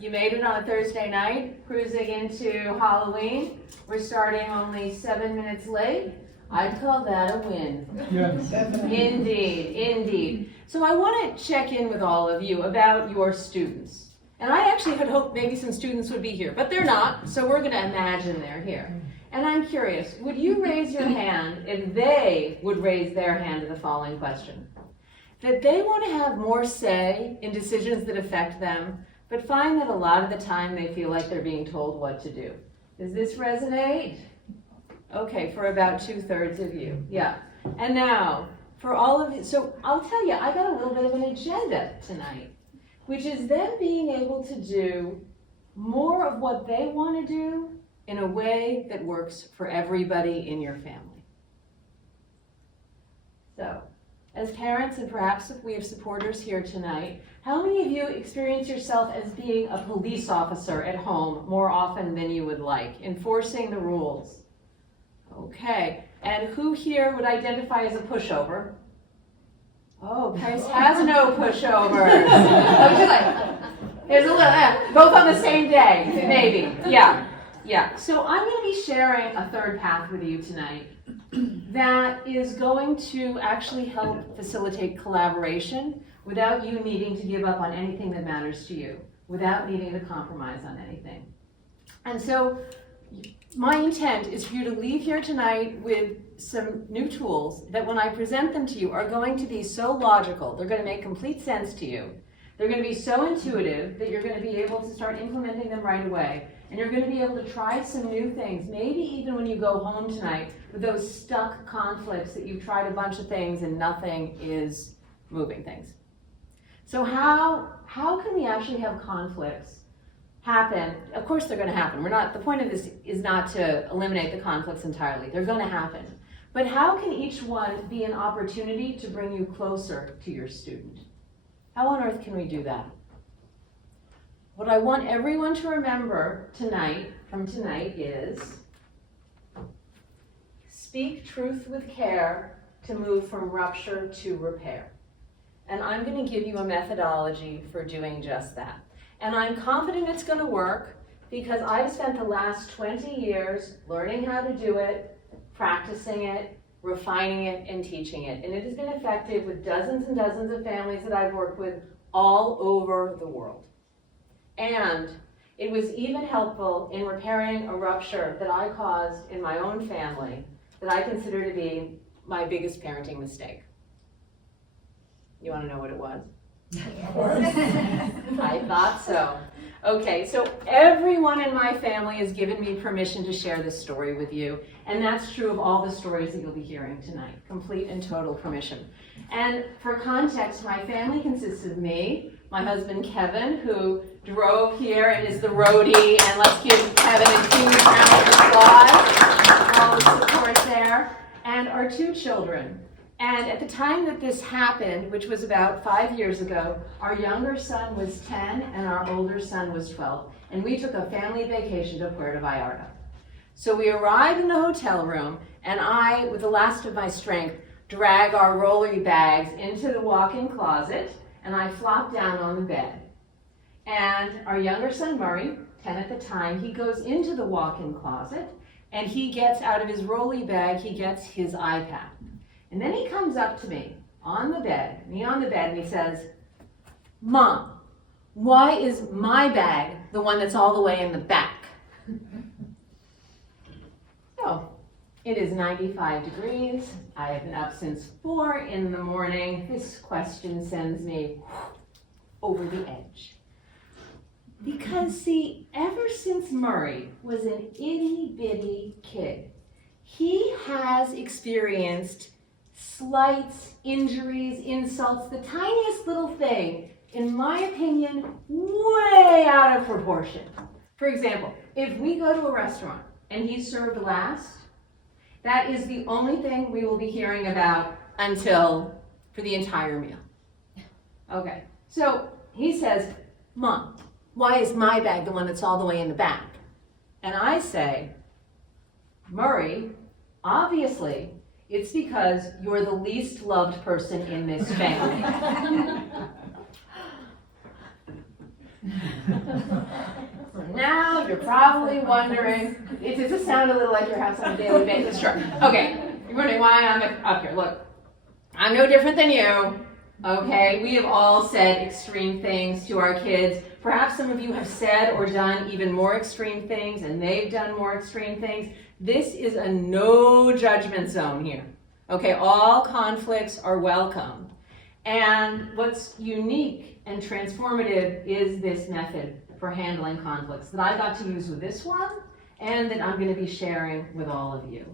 You made it on a Thursday night, cruising into Halloween. We're starting only 7 minutes late. I'd call that a win. Yes. Indeed, indeed. So I want to check in with all of you about your students. And I actually had hoped maybe some students would be here, but they're not, so we're going to imagine they're here. And I'm curious, would you raise your hand if they would raise their hand to the following question? That they want to have more say in decisions that affect them, but find that a lot of the time they feel like they're being told what to do. Does this resonate? Okay, for about 2/3 of you, yeah. And now, for all of you, so I'll tell you, I got a little bit of an agenda tonight, which is them being able to do more of what they want to do in a way that works for everybody in your family. So, as parents, and perhaps if we have supporters here tonight, how many of you experience yourself as being a police officer at home more often than you would like, enforcing the rules? Okay, and who here would identify as a pushover? Oh, Price has no pushovers. There's a little, both on the same day, maybe, yeah. So I'm going to be sharing a third path with you tonight that is going to actually help facilitate collaboration without you needing to give up on anything that matters to you, without needing to compromise on anything. And so my intent is for you to leave here tonight with some new tools that when I present them to you are going to be so logical, they're going to make complete sense to you. They're going to be so intuitive that you're going to be able to start implementing them right away. And you're going to be able to try some new things, maybe even when you go home tonight with those stuck conflicts that you've tried a bunch of things and nothing is moving things. So how can we actually have conflicts happen? Of course they're going to happen. The point of this is not to eliminate the conflicts entirely. They're going to happen. But how can each one be an opportunity to bring you closer to your student? How on earth can we do that? What I want everyone to remember from tonight is speak truth with care to move from rupture to repair. And I'm going to give you a methodology for doing just that. And I'm confident it's going to work because I've spent the last 20 years learning how to do it, practicing it, refining it, and teaching it. And it has been effective with dozens and dozens of families that I've worked with all over the world. And it was even helpful in repairing a rupture that I caused in my own family that I consider to be my biggest parenting mistake. You want to know what it was? Of course. I thought so. Okay, so everyone in my family has given me permission to share this story with you, and that's true of all the stories that you'll be hearing tonight. Complete and total permission. And for context, my family consists of me, my husband Kevin, who drove here and is the roadie, and let's give Kevin a huge round of applause for all the support there, and our 2 children. And at the time that this happened, which was about 5 years ago, our younger son was 10 and our older son was 12. And we took a family vacation to Puerto Vallarta. So we arrived in the hotel room, and I, with the last of my strength, drag our roller bags into the walk-in closet, and I flop down on the bed. And our younger son, Murray, 10 at the time, he goes into the walk-in closet, and he gets out of his rolly bag, he gets his iPad. And then he comes up to me on the bed, and he says, "Mom, why is my bag the one that's all the way in the back?" So, it is 95 degrees. I have been up since 4 in the morning. This question sends me over the edge. Because see, ever since Murray was an itty bitty kid, he has experienced slights, injuries, insults, the tiniest little thing, in my opinion, way out of proportion. For example, if we go to a restaurant and he's served last, that is the only thing we will be hearing about for the entire meal. Okay, so he says, "Mom, why is my bag the one that's all the way in the back?" And I say, "Murray, obviously, it's because you're the least loved person in this family." Now you're probably wondering, does this sound a little like your house on a daily basis? Sure. Okay, you're wondering why I'm up here. Look, I'm no different than you. Okay, we have all said extreme things to our kids. Perhaps some of you have said or done even more extreme things, and they've done more extreme things. This is a no judgment zone here. Okay, all conflicts are welcome. And what's unique and transformative is this method for handling conflicts that I got to use with this one and that I'm going to be sharing with all of you.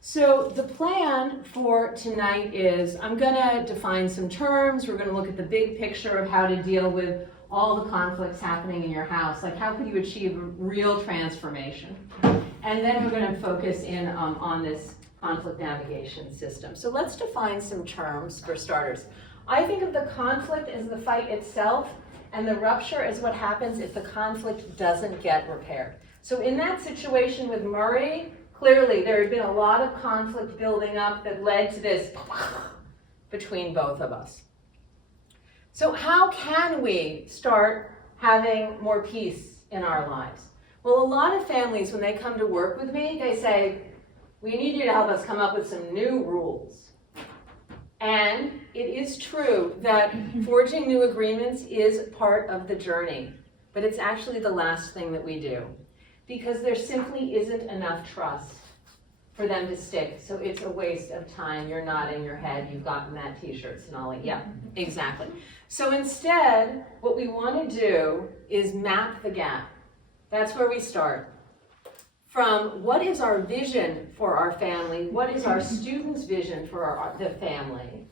So the plan for tonight is I'm going to define some terms. We're going to look at the big picture of how to deal with all the conflicts happening in your house. Like how could you achieve real transformation? And then we're going to focus in on this conflict navigation system. So let's define some terms for starters. I think of the conflict as the fight itself and the rupture as what happens if the conflict doesn't get repaired. So in that situation with Murray, clearly, there had been a lot of conflict building up that led to this between both of us. So how can we start having more peace in our lives? Well, a lot of families, when they come to work with me, they say, we need you to help us come up with some new rules. And it is true that forging new agreements is part of the journey, but it's actually the last thing that we do, because there simply isn't enough trust for them to stick. So it's a waste of time. You're nodding your head. You've gotten that t-shirt, Sonali. Yeah, exactly. So instead, what we want to do is map the gap. That's where we start. From what is our vision for our family, what is our students' vision for the family,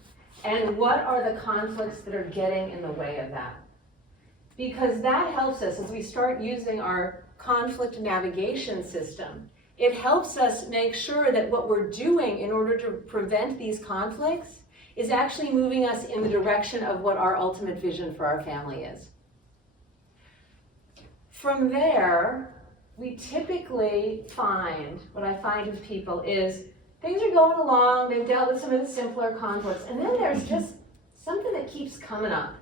and what are the conflicts that are getting in the way of that? Because that helps us as we start using our conflict navigation system. It helps us make sure that what we're doing in order to prevent these conflicts is actually moving us in the direction of what our ultimate vision for our family is. From there, we typically find, what I find with people is, things are going along, they've dealt with some of the simpler conflicts, and then there's just something that keeps coming up.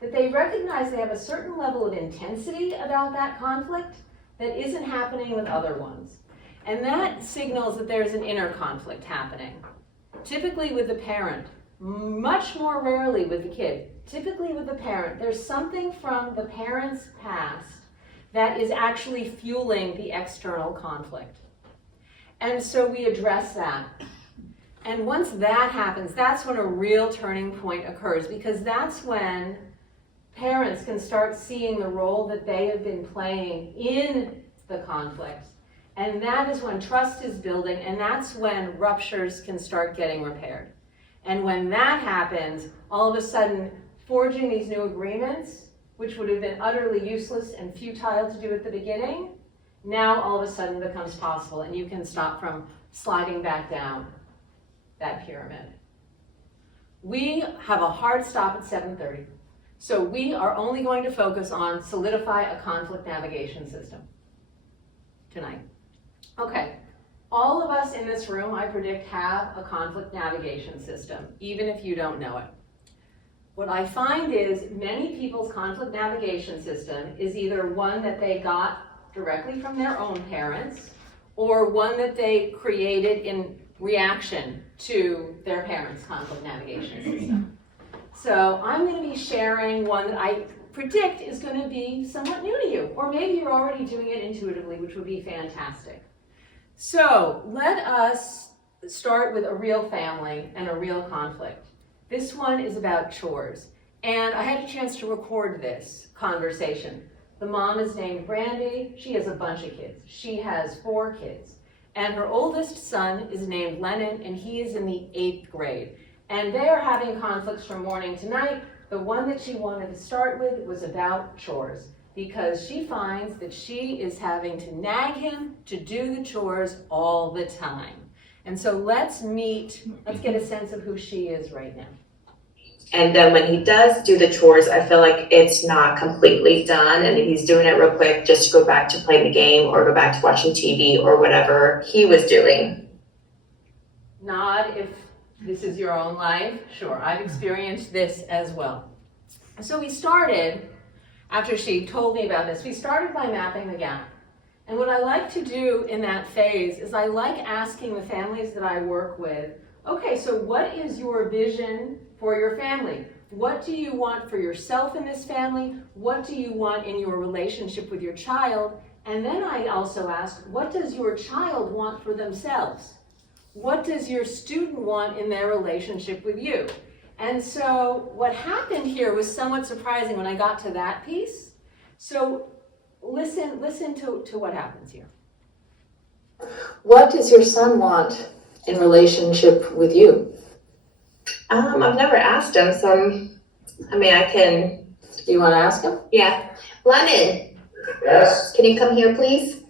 That they recognize they have a certain level of intensity about that conflict that isn't happening with other ones. And that signals that there's an inner conflict happening. Typically with the parent, much more rarely with the kid. Typically with the parent, there's something from the parent's past that is actually fueling the external conflict. And so we address that. And once that happens, that's when a real turning point occurs, because that's when parents can start seeing the role that they have been playing in the conflict. And that is when trust is building, and that's when ruptures can start getting repaired. And when that happens, all of a sudden, forging these new agreements, which would have been utterly useless and futile to do at the beginning, now all of a sudden becomes possible, and you can stop from sliding back down that pyramid. We have a hard stop at 7:30, so we are only going to focus on solidify a conflict navigation system tonight. Okay, all of us in this room, I predict, have a conflict navigation system, even if you don't know it. What I find is many people's conflict navigation system is either one that they got directly from their own parents, or one that they created in reaction to their parents' conflict navigation system. So I'm going to be sharing one that I predict is going to be somewhat new to you, or maybe you're already doing it intuitively, which would be fantastic. So let us start with a real family and a real conflict. This one is about chores, and I had a chance to record this conversation. The mom is named Brandy. She has a bunch of kids. She has 4 kids, and her oldest son is named Lennon, and he is in the 8th grade. And they are having conflicts from morning to night. The one that she wanted to start with was about chores, because she finds that she is having to nag him to do the chores all the time. And so let's get a sense of who she is right now. And then when he does do the chores, I feel like it's not completely done, and he's doing it real quick just to go back to playing the game or go back to watching TV or whatever he was doing. Nod if this is your own life. Sure, I've experienced this as well. So we started after she told me about this, we started by mapping the gap. And what I like to do in that phase is I like asking the families that I work with, okay, so what is your vision for your family? What do you want for yourself in this family? What do you want in your relationship with your child? And then I also ask, what does your child want for themselves? What does your student want in their relationship with you? And so what happened here was somewhat surprising when I got to that piece. So listen to what happens here. What does your son want in relationship with you? I've never asked him, so I can. Do you want to ask him? Yeah. Lemon, Yes. can you come here, please?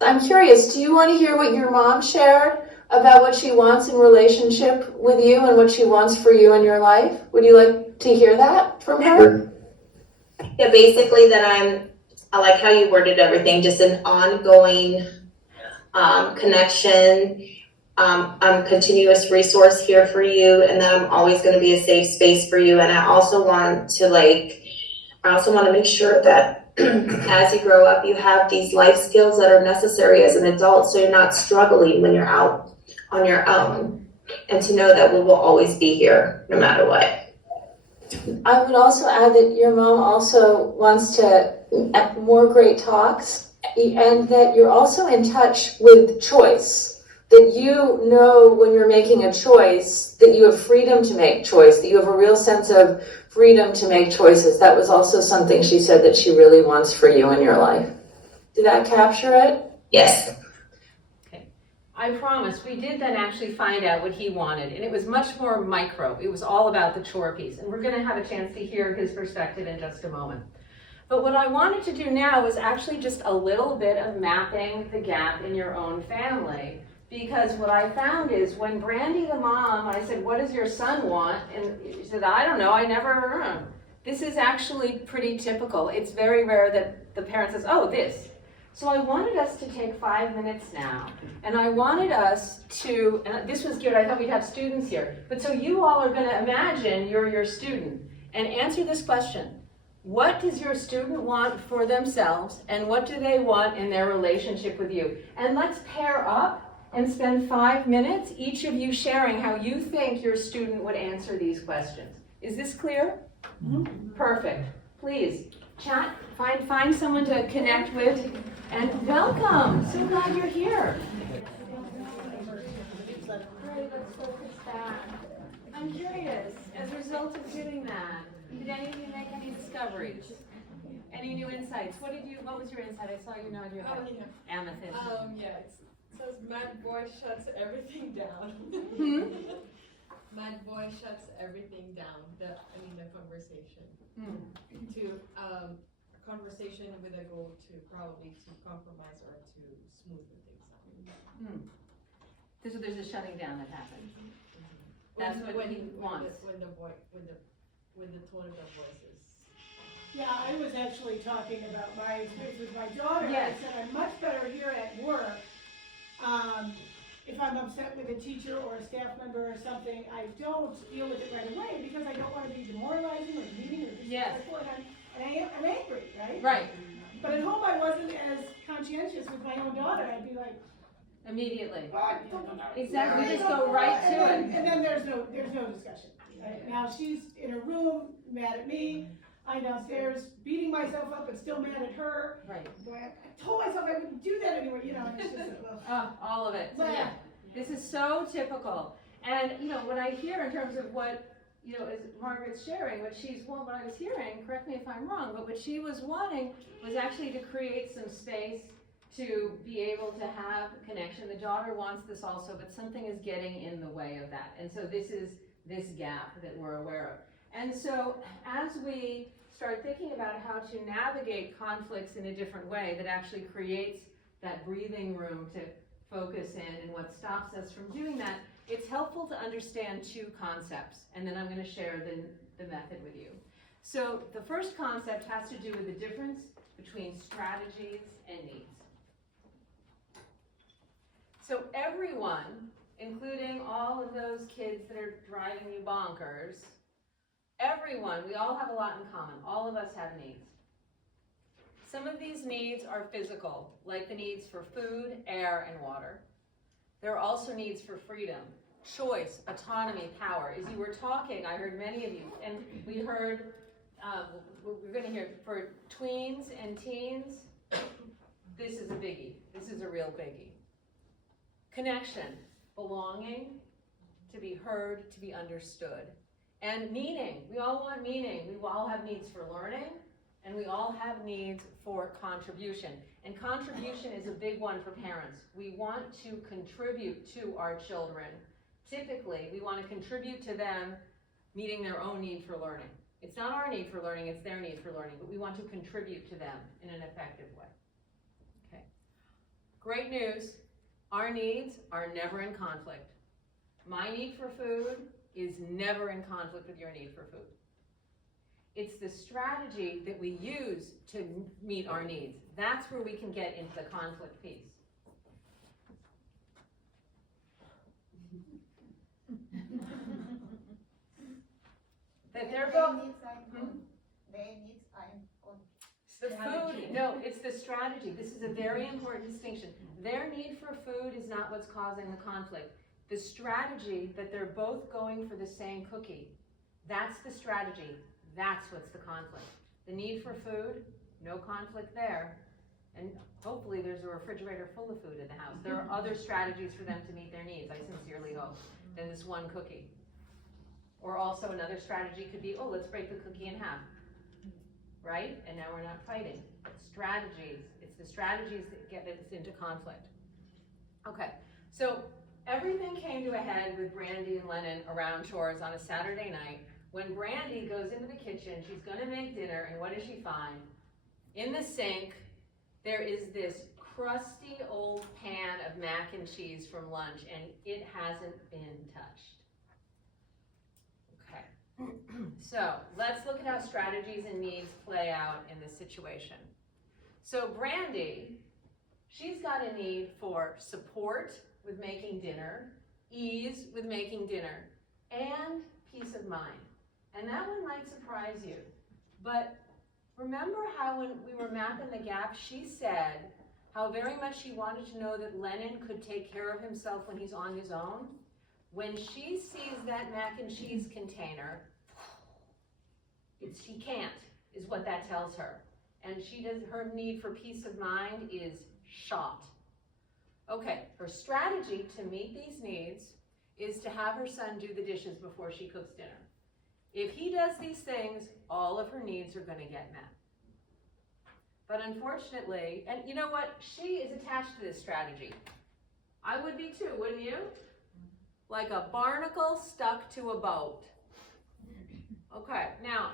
I'm curious, do you want to hear what your mom shared about what she wants in relationship with you and what she wants for you in your life? Would you like to hear that from her? Yeah, basically I like how you worded everything, just an ongoing connection. I'm a continuous resource here for you, and that I'm always going to be a safe space for you. And I also want to make sure that as you grow up, you have these life skills that are necessary as an adult, so you're not struggling when you're out on your own, and to know that we will always be here no matter what. I would also add that your mom also wants to have more great talks, and that you're also in touch with choice. That you know when you're making a choice, that you have freedom to make choice, that you have a real sense of freedom to make choices. That was also something she said that she really wants for you in your life. Did that capture it? Yes. Okay. I promise, we did then actually find out what he wanted, and it was much more micro. It was all about the chore piece, and we're going to have a chance to hear his perspective in just a moment. But what I wanted to do now was actually just a little bit of mapping the gap in your own family. Because what I found is when Brandy, the mom, I said, what does your son want? And she said, I don't know, I never. This is actually pretty typical. It's very rare that the parent says, oh, this. So I wanted us to take 5 minutes now. And I wanted us to, and this was good, I thought we'd have students here. But so you all are going to imagine you're your student and answer this question. What does your student want for themselves, and what do they want in their relationship with you? And let's pair up and spend 5 minutes, each of you sharing how you think your student would answer these questions. Is this clear? Mm-hmm. Perfect. Please, chat, find someone to connect with, and welcome. So glad you're here. Great, let's focus back. I'm curious, as a result of doing that, did any of you make any discoveries? Any new insights? What was your insight? I saw you nod your head. Yeah. Amethyst. It says Mad Boy shuts everything down. Mad Boy shuts everything down. The conversation. To a conversation with a goal to probably to compromise or to smoothen things out. So there's a shutting down that happens. That's what he wants. When the tone of the voice is. Yeah, I was actually talking about my experience with my daughter. Yes. I said I'm much better here at work. If I'm upset with a teacher or a staff member or something, I don't deal with it right away because I don't want to be demoralizing or demeaning or disrespectful, and I'm angry, right? Right. But at home I wasn't as conscientious with my own daughter. I'd be like, Immediately. "What?" Exactly. We just go right to it. And then there's no discussion. Right? Now she's in her room, mad at me. I'm downstairs beating myself up and still mad at her. Right. I told myself I wouldn't do that anymore, and it's just All of it. So yeah, this is so typical. And what I hear in terms of what as Margaret's sharing, what I was hearing, correct me if I'm wrong, but what she was wanting was actually to create some space to be able to have connection. The daughter wants this also, but something is getting in the way of that. And so this is this gap that we're aware of. And so as we start thinking about how to navigate conflicts in a different way that actually creates that breathing room to focus in, and what stops us from doing that, it's helpful to understand two concepts, and then I'm going to share the method with you. So the first concept has to do with the difference between strategies and needs. So everyone, including all of those kids that are driving you bonkers, everyone, we all have a lot in common. All of us have needs. Some of these needs are physical, like the needs for food, air, and water. There are also needs for freedom, choice, autonomy, power. As you were talking, I heard many of you, and we heard, we're going to hear for tweens and teens, this is a biggie. This is a real biggie. Connection, belonging, to be heard, to be understood. And meaning, we all want meaning. We all have needs for learning, and we all have needs for contribution. And contribution is a big one for parents. We want to contribute to our children. Typically, we want to contribute to them meeting their own need for learning. It's not our need for learning, it's their need for learning, but we want to contribute to them in an effective way. Okay. Great news, our needs are never in conflict. My need for food is never in conflict with your need for food. It's the strategy that we use to meet our needs. That's where we can get into the conflict piece. That they're both. The food, no, it's the strategy. This is a very important distinction. Their need for food is not what's causing the conflict. The strategy that they're both going for the same cookie, that's the strategy. That's what's the conflict. The need for food, no conflict there. And hopefully there's a refrigerator full of food in the house. There are other strategies for them to meet their needs, I sincerely hope, than this one cookie. Or also another strategy could be, oh, let's break the cookie in half. Right? And now we're not fighting. Strategies. It's the strategies that get us into conflict. Okay, so everything came to a head with Brandy and Lennon around chores on a Saturday night. When Brandy goes into the kitchen, she's gonna make dinner, and what does she find? In the sink, there is this crusty old pan of mac and cheese from lunch, and it hasn't been touched. Okay, so let's look at how strategies and needs play out in this situation. So Brandy, she's got a need for support with making dinner, ease with making dinner, and peace of mind. And that one might surprise you, but remember how when we were mapping the gap, she said how very much she wanted to know that Lennon could take care of himself when he's on his own? When she sees that mac and cheese container, she can't, is what that tells her. And her need for peace of mind is shot. Okay, her strategy to meet these needs is to have her son do the dishes before she cooks dinner. If he does these things, all of her needs are going to get met. But unfortunately, and you know what? She is attached to this strategy. I would be too, wouldn't you? Like a barnacle stuck to a boat. Okay, now,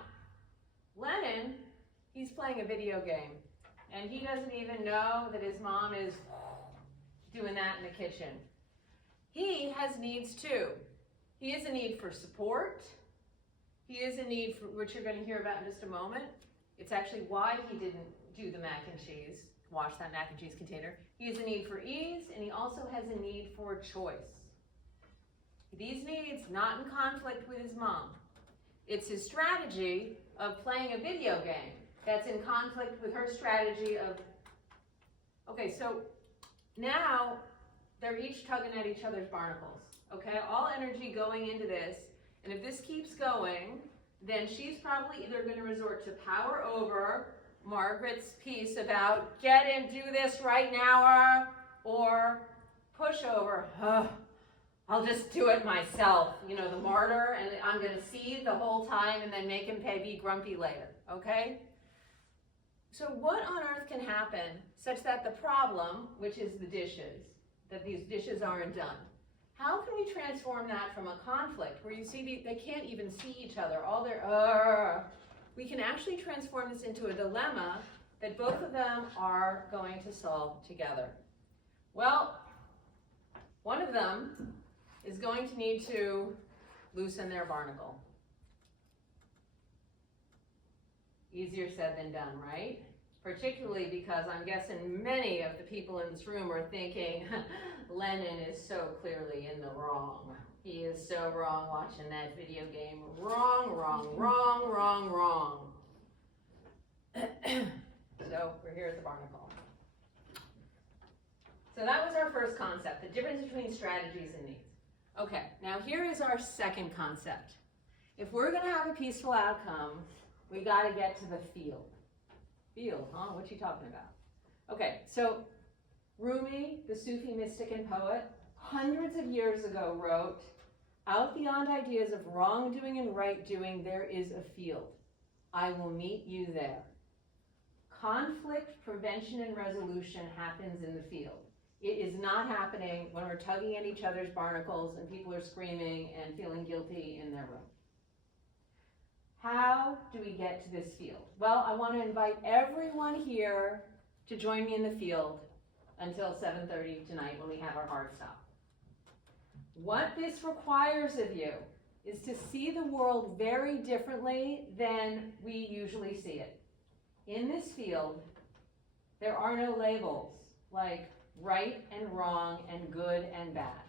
Lennon, he's playing a video game, and he doesn't even know that his mom is doing that in the kitchen. He has needs too. He has a need for support. He has a need for, which you're going to hear about in just a moment. It's actually why he didn't do the mac and cheese, wash that mac and cheese container. He has a need for ease, and he also has a need for choice. These needs, not in conflict with his mom. It's his strategy of playing a video game that's in conflict with her strategy of, okay, so now they're each tugging at each other's barnacles, okay? All energy going into this, and if this keeps going, then she's probably either going to resort to power over Margaret's piece about get and do this right now, or push over, I'll just do it myself, you know, the martyr, and I'm going to seethe the whole time and then make him be grumpy later, okay? So what on earth can happen such that the problem, which is the dishes, that these dishes aren't done, how can we transform that from a conflict where you see they can't even see each other, all their, we can actually transform this into a dilemma that both of them are going to solve together. Well, one of them is going to need to loosen their barnacle. Easier said than done, right? particularly because I'm guessing many of the people in this room are thinking, Lennon is so clearly in the wrong. He is so wrong watching that video game. Wrong, wrong, wrong, wrong, wrong. So we're here at the barnacle. So that was our first concept, the difference between strategies and needs. Okay, now here is our second concept. If we're gonna have a peaceful outcome, we gotta get to the field. Field, huh? What you talking about? Okay, so Rumi, the Sufi mystic and poet, hundreds of years ago wrote, out beyond ideas of wrongdoing and right doing, there is a field. I will meet you there. Conflict prevention and resolution happens in the field. It is not happening when we're tugging at each other's barnacles and people are screaming and feeling guilty in their room. How do we get to this field? Well, I want to invite everyone here to join me in the field until 7:30 tonight when we have our hard stop. What this requires of you is to see the world very differently than we usually see it. In this field, there are no labels like right and wrong and good and bad.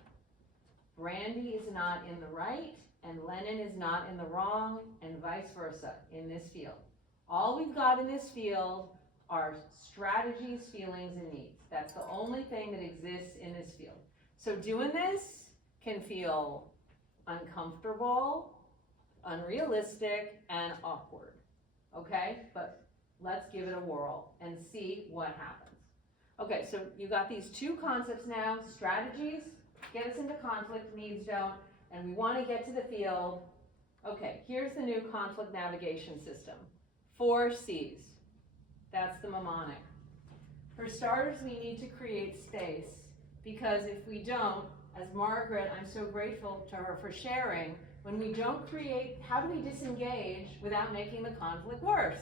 Brandy is not in the right and Lennon is not in the wrong and vice versa in this field. All we've got in this field are strategies, feelings, and needs. That's the only thing that exists in this field. So doing this can feel uncomfortable, unrealistic, and awkward, okay? But let's give it a whirl and see what happens. Okay, so you got these two concepts now. Strategies get us into conflict, needs don't, and we want to get to the field. Okay, here's the new conflict navigation system. 4 C's. That's the mnemonic. For starters, we need to create space, because if we don't, as Margaret, I'm so grateful to her for sharing, when we don't create, how do we disengage without making the conflict worse?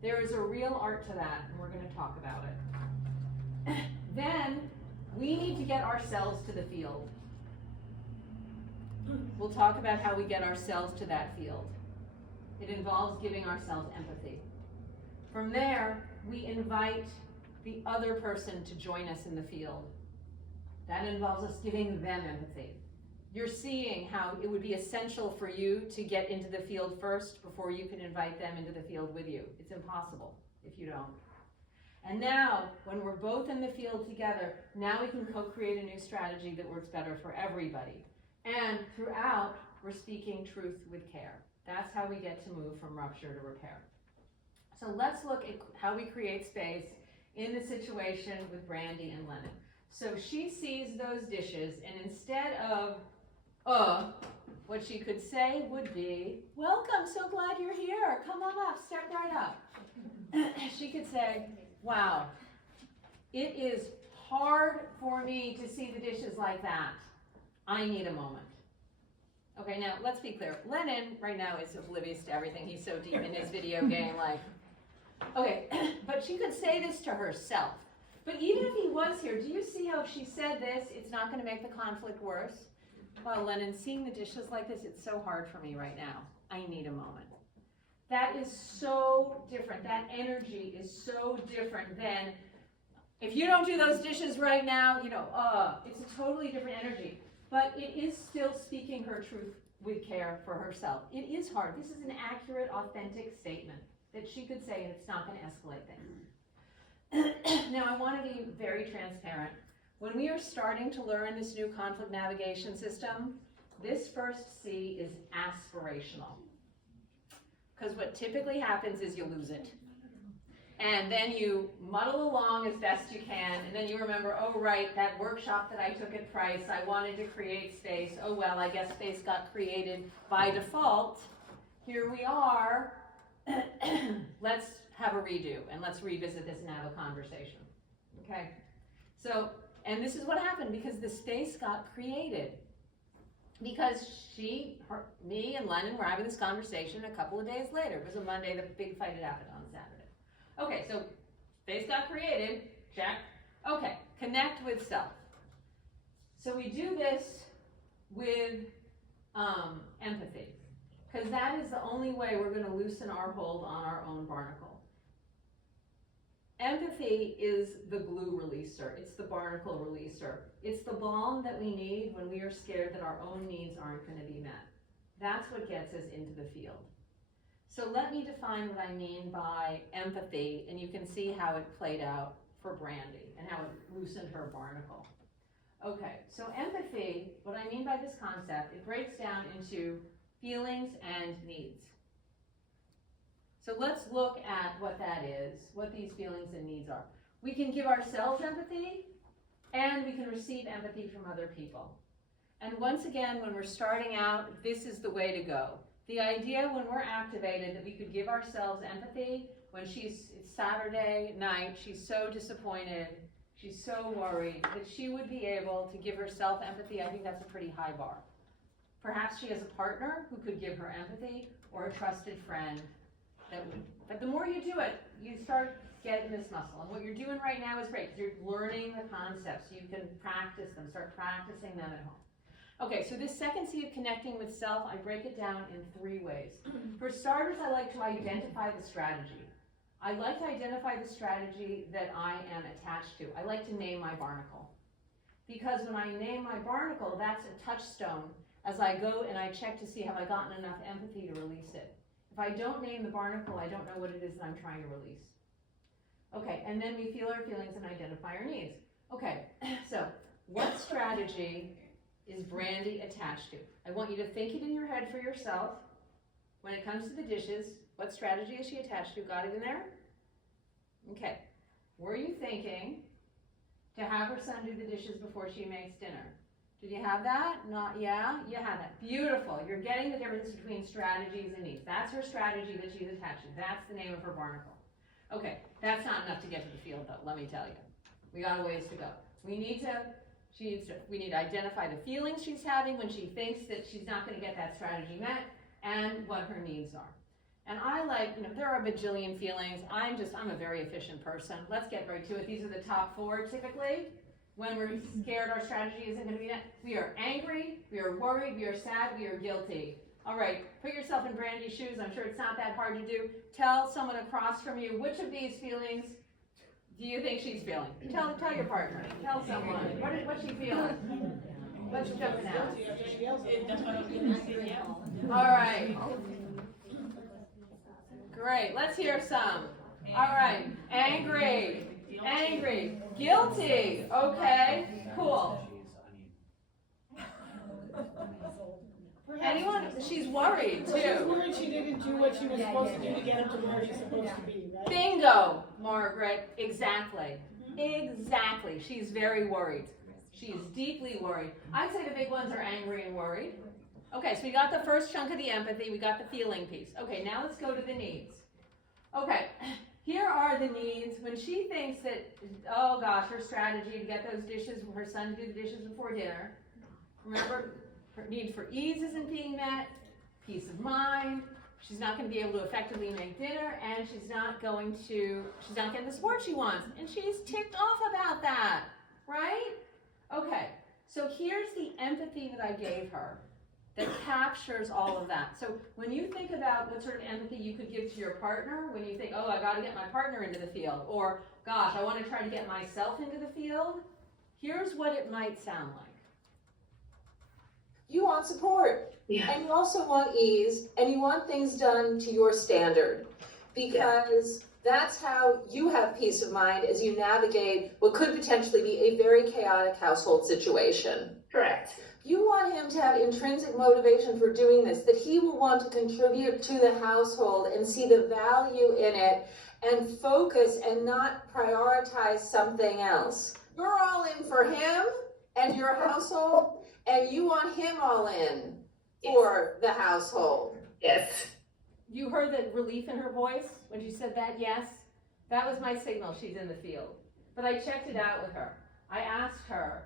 There is a real art to that, and we're going to talk about it. Then, we need to get ourselves to the field. We'll talk about how we get ourselves to that field. It involves giving ourselves empathy. From there, we invite the other person to join us in the field. That involves us giving them empathy. You're seeing how it would be essential for you to get into the field first before you can invite them into the field with you. It's impossible if you don't. And now, when we're both in the field together, now we can co-create a new strategy that works better for everybody. And throughout, we're speaking truth with care. That's how we get to move from rupture to repair. So let's look at how we create space in the situation with Brandy and Lennon. So she sees those dishes, and instead of, what she could say would be, welcome, so glad you're here. Come on up, step right up. She could say, wow, it is hard for me to see the dishes like that. I need a moment. Okay, now let's be clear. Lennon right now is oblivious to everything. He's so deep in his video game life. Okay, but she could say this to herself. But even if he was here, do you see how if she said this, it's not going to make the conflict worse? Well, Lennon, seeing the dishes like this, it's so hard for me right now. I need a moment. That is so different. That energy is so different than, if you don't do those dishes right now, it's a totally different energy. But it is still speaking her truth with care for herself. It is hard. This is an accurate, authentic statement that she could say, and it's not going to escalate things. Now, I want to be very transparent. When we are starting to learn this new conflict navigation system, this first C is aspirational. Because what typically happens is you lose it. And then you muddle along as best you can, and then you remember, oh right, that workshop that I took at Price, I wanted to create space. Oh well, I guess space got created by default. Here we are. Let's have a redo, and let's revisit this and have a conversation. Okay? So, and this is what happened because the space got created. Because me and Lennon were having this conversation a couple of days later. It was a Monday, the big fight had happened on Saturday. Okay, so space got created, check. Okay, connect with self. So we do this with empathy, because that is the only way we're going to loosen our hold on our own barnacle. empathy is the glue releaser. It's the barnacle releaser. It's the balm that we need when we are scared that our own needs aren't going to be met. That's what gets us into the field. So let me define what I mean by empathy, and you can see how it played out for Brandy and how it loosened her barnacle. Okay, so empathy, what I mean by this concept, it breaks down into feelings and needs. So let's look at what that is, what these feelings and needs are. We can give ourselves empathy, and we can receive empathy from other people. And once again, when we're starting out, this is the way to go. The idea when we're activated that we could give ourselves empathy when it's Saturday night, she's so disappointed, she's so worried, that she would be able to give herself empathy. I think that's a pretty high bar. Perhaps she has a partner who could give her empathy, or a trusted friend that would. But the more you do it, you start getting this muscle. And what you're doing right now is great, because you're learning the concepts. You can practice them, start practicing them at home. Okay, so this second C of connecting with self, I break it down in 3 ways. For starters, I like to identify the strategy. I like to identify the strategy that I am attached to. I like to name my barnacle. Because when I name my barnacle, that's a touchstone as I go and I check to see have I gotten enough empathy to release it. If I don't name the barnacle, I don't know what it is that I'm trying to release. Okay, and then we feel our feelings and identify our needs. Okay, so what strategy is Brandy attached to? I want you to think it in your head for yourself. When it comes to the dishes, what strategy is she attached to? Got it in there? Okay. Were you thinking to have her son do the dishes before she makes dinner? Did you have that? Not, yeah? You have that. Beautiful. You're getting the difference between strategies and needs. That's her strategy that she's attached to. That's the name of her barnacle. Okay, that's not enough to get to the field though, let me tell you. We got a ways to go. We need to identify the feelings she's having when she thinks that she's not going to get that strategy met, and what her needs are. And I like, there are a bajillion feelings. I'm a very efficient person. Let's get right to it. These are the top 4 typically. When we're scared our strategy isn't going to be met. We are angry, we are worried, we are sad, we are guilty. All right, put yourself in Brandy's shoes. I'm sure it's not that hard to do. Tell someone across from you, which of these feelings do you think she's feeling? Tell your partner. Tell someone. What's she feeling? What's jumping out? All right. Great. Let's hear some. All right. Angry. Guilty. Okay. Cool. Anyone? She's worried too. She's worried she didn't do what she was supposed to do to get him to where she's supposed to be, right? Bingo, Margaret. Exactly. She's very worried. She is deeply worried. I'd say the big ones are angry and worried. Okay, so we got the first chunk of the empathy. We got the feeling piece. Okay, now let's go to the needs. Okay, here are the needs. When she thinks that, oh gosh, her strategy to get those dishes, her son to do the dishes before dinner. Remember, her need for ease isn't being met, peace of mind, she's not going to be able to effectively make dinner, and she's not getting the support she wants. And she's ticked off about that, right? Okay, so here's the empathy that I gave her that captures all of that. So when you think about what sort of empathy you could give to your partner, when you think, oh, I got to get my partner into the field, or gosh, I want to try to get myself into the field, here's what it might sound like. You want support, and you also want ease, and you want things done to your standard, because that's how you have peace of mind as you navigate what could potentially be a very chaotic household situation. Correct. You want him to have intrinsic motivation for doing this, that he will want to contribute to the household and see the value in it and focus and not prioritize something else. You're all in for him and your household, and you want him all in for the household. Yes. You heard the relief in her voice when she said that, yes? That was my signal she's in the field. But I checked it out with her. I asked her,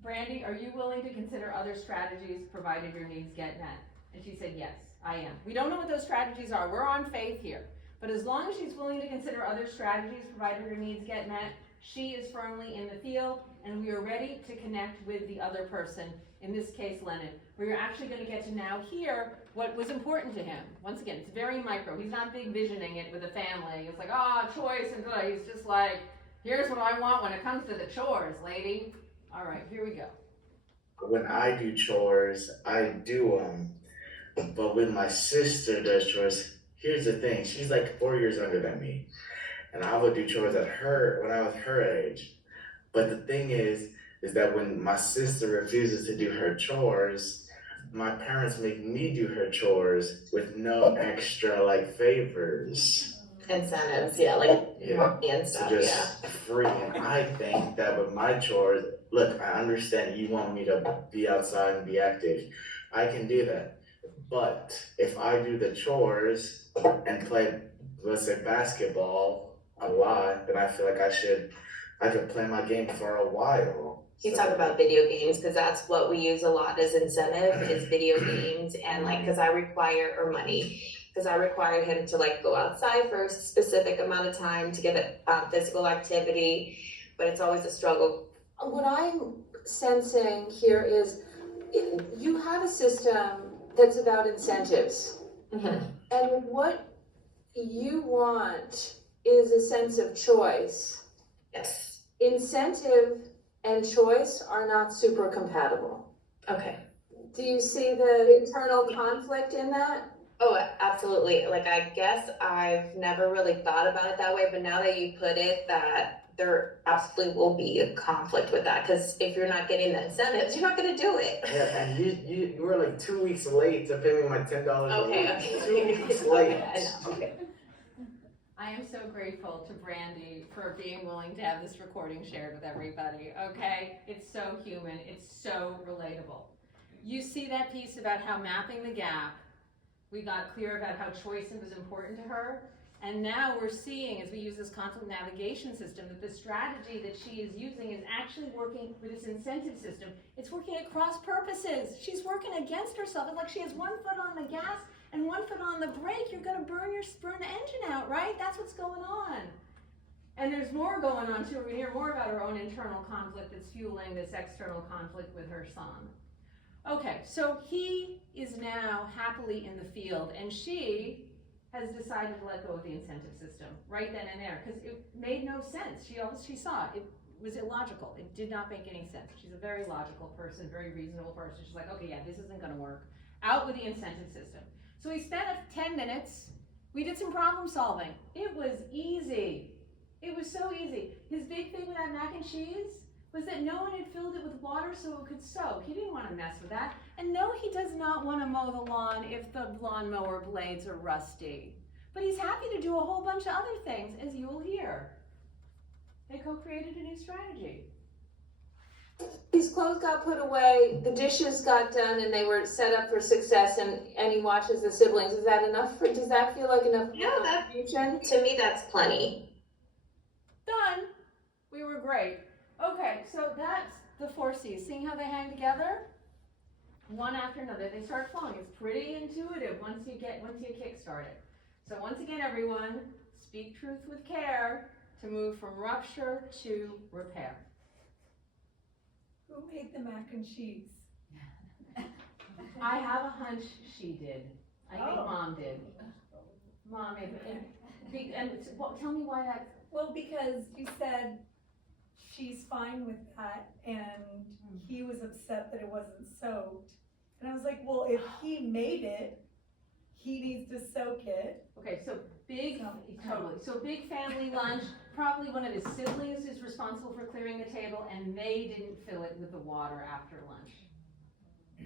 Brandy, are you willing to consider other strategies provided your needs get met? And she said, yes, I am. We don't know what those strategies are. We're on faith here. But as long as she's willing to consider other strategies provided her needs get met, She is firmly in the field, and we are ready to connect with the other person, in this case, Lennon. We're actually going to get to now hear what was important to him. Once again, it's very micro. He's not big visioning it with a family. It's like, choice and good. He's just like, here's what I want when it comes to the chores, lady. All right, here we go. When I do chores, I do but when my sister does chores, here's the thing, she's like 4 years younger than me. And I would do chores when I was her age. But the thing is that when my sister refuses to do her chores, my parents make me do her chores with no extra like favors. Incentives, yeah, like Yeah. money and So stuff, just free. And I think that with my chores, look, I understand you want me to be outside and be active. I can do that. But if I do the chores and play, let's say, basketball a lot, then I feel like I could play my game for a while. You talk about video games, because that's what we use a lot as incentive, is video games, and like, because I require him to like go outside for a specific amount of time to get physical activity, but it's always a struggle. What I'm sensing here is you have a system that's about incentives. Mhm. And what you want is a sense of choice. Yes. Incentive and choice are not super compatible. Okay. Do you see the internal conflict in that? Oh, absolutely. Like, I guess I've never really thought about it that way, but now that you put it, that there absolutely will be a conflict with that, because if you're not getting the incentives, you're not going to do it. Yeah, and you were like 2 weeks late to pay me my $10 a week. Okay. 2 weeks late. Okay, I know. Okay. I am so grateful to Brandy for being willing to have this recording shared with everybody, okay? It's so human, it's so relatable. You see that piece about how mapping the gap, we got clear about how choice was important to her, and now we're seeing, as we use this conflict navigation system, that the strategy that she is using is actually working with this incentive system. It's working at cross purposes. She's working against herself. It's like she has 1 foot on the gas and 1 foot on the brake. You're gonna burn the engine out, right? That's what's going on. And there's more going on too. We're gonna hear more about her own internal conflict that's fueling this external conflict with her son. Okay, so he is now happily in the field, and she has decided to let go of the incentive system right then and there, because it made no sense. She saw it was illogical. It did not make any sense. She's a very logical person, very reasonable person. She's like, okay, yeah, this isn't gonna work. Out with the incentive system. So we spent 10 minutes, we did some problem solving. It was easy. It was so easy. His big thing with that mac and cheese was that no one had filled it with water so it could soak. He didn't want to mess with that. And no, he does not want to mow the lawn if the lawnmower blades are rusty. But he's happy to do a whole bunch of other things, as you will hear. They co-created a new strategy. His clothes got put away, the dishes got done, and they were set up for success, and he watches the siblings. Is that enough does that feel like enough Yeah, contribution? To me, that's plenty. Done. We were great. Okay, so that's the 4 C's. Seeing how they hang together? One after another, they start flowing. It's pretty intuitive once you kickstart it. So once again, everyone, speak truth with care to move from rupture to repair. Who made the mac and cheese? I have a hunch she did. I think Oh. Mom did. Mom made it. And tell me why that. Well, because you said she's fine with that, and he was upset that it wasn't soaked. And I was like, well, if he made it, he needs to soak it. Okay, so big family lunch. Probably one of his siblings is responsible for clearing the table, and they didn't fill it with the water after lunch.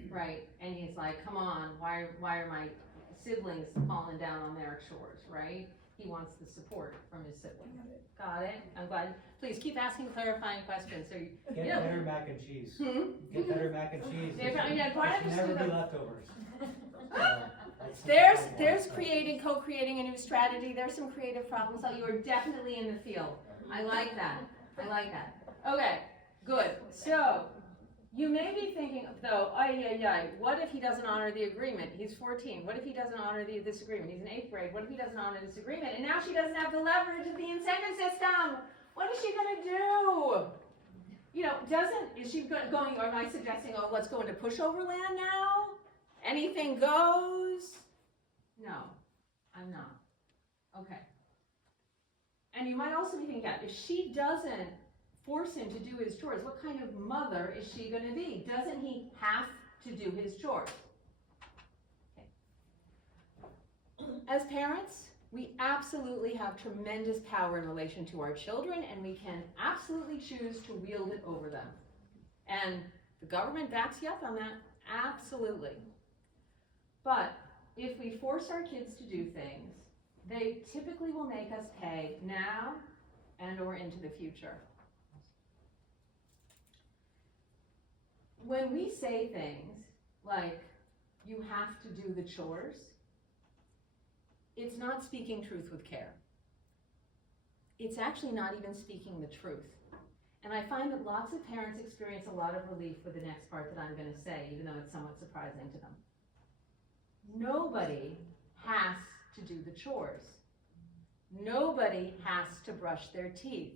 Right? And he's like, come on, why are my siblings falling down on their chores, right? He wants the support from his siblings. Got it? I'm glad. Please keep asking clarifying questions. So Get better mac and cheese. Get better mac and cheese. Yeah, why There don't you should never do be that? leftovers. There's co-creating a new strategy. There's some creative problems. So you are definitely in the field. I like that. Okay, good. So you may be thinking, though, what if he doesn't honor the agreement? He's 14. What if he doesn't honor this agreement? He's in 8th grade. What if he doesn't honor this agreement? And now she doesn't have the leverage of the incentive system. What is she gonna do? You know, is she going, or am I suggesting, oh, let's go into pushover land now? Anything goes? No, I'm not. Okay. And you might also be thinking, if she doesn't force him to do his chores, what kind of mother is she gonna be? Doesn't he have to do his chores? Okay. As parents, we absolutely have tremendous power in relation to our children, and we can absolutely choose to wield it over them. And the government backs you up on that, absolutely. But if we force our kids to do things, they typically will make us pay now and or into the future. When we say things like, you have to do the chores, it's not speaking truth with care. It's actually not even speaking the truth. And I find that lots of parents experience a lot of relief with the next part that I'm going to say, even though it's somewhat surprising to them. Nobody has to do the chores. Nobody has to brush their teeth.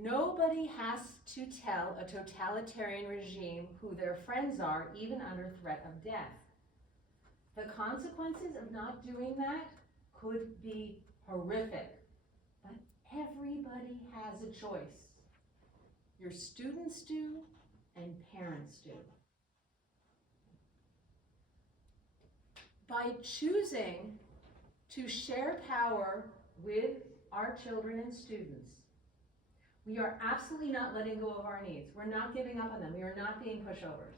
Nobody has to tell a totalitarian regime who their friends are, even under threat of death. The consequences of not doing that could be horrific, but everybody has a choice. Your students do, and parents do. By choosing to share power with our children and students, we are absolutely not letting go of our needs. We're not giving up on them. We are not being pushovers.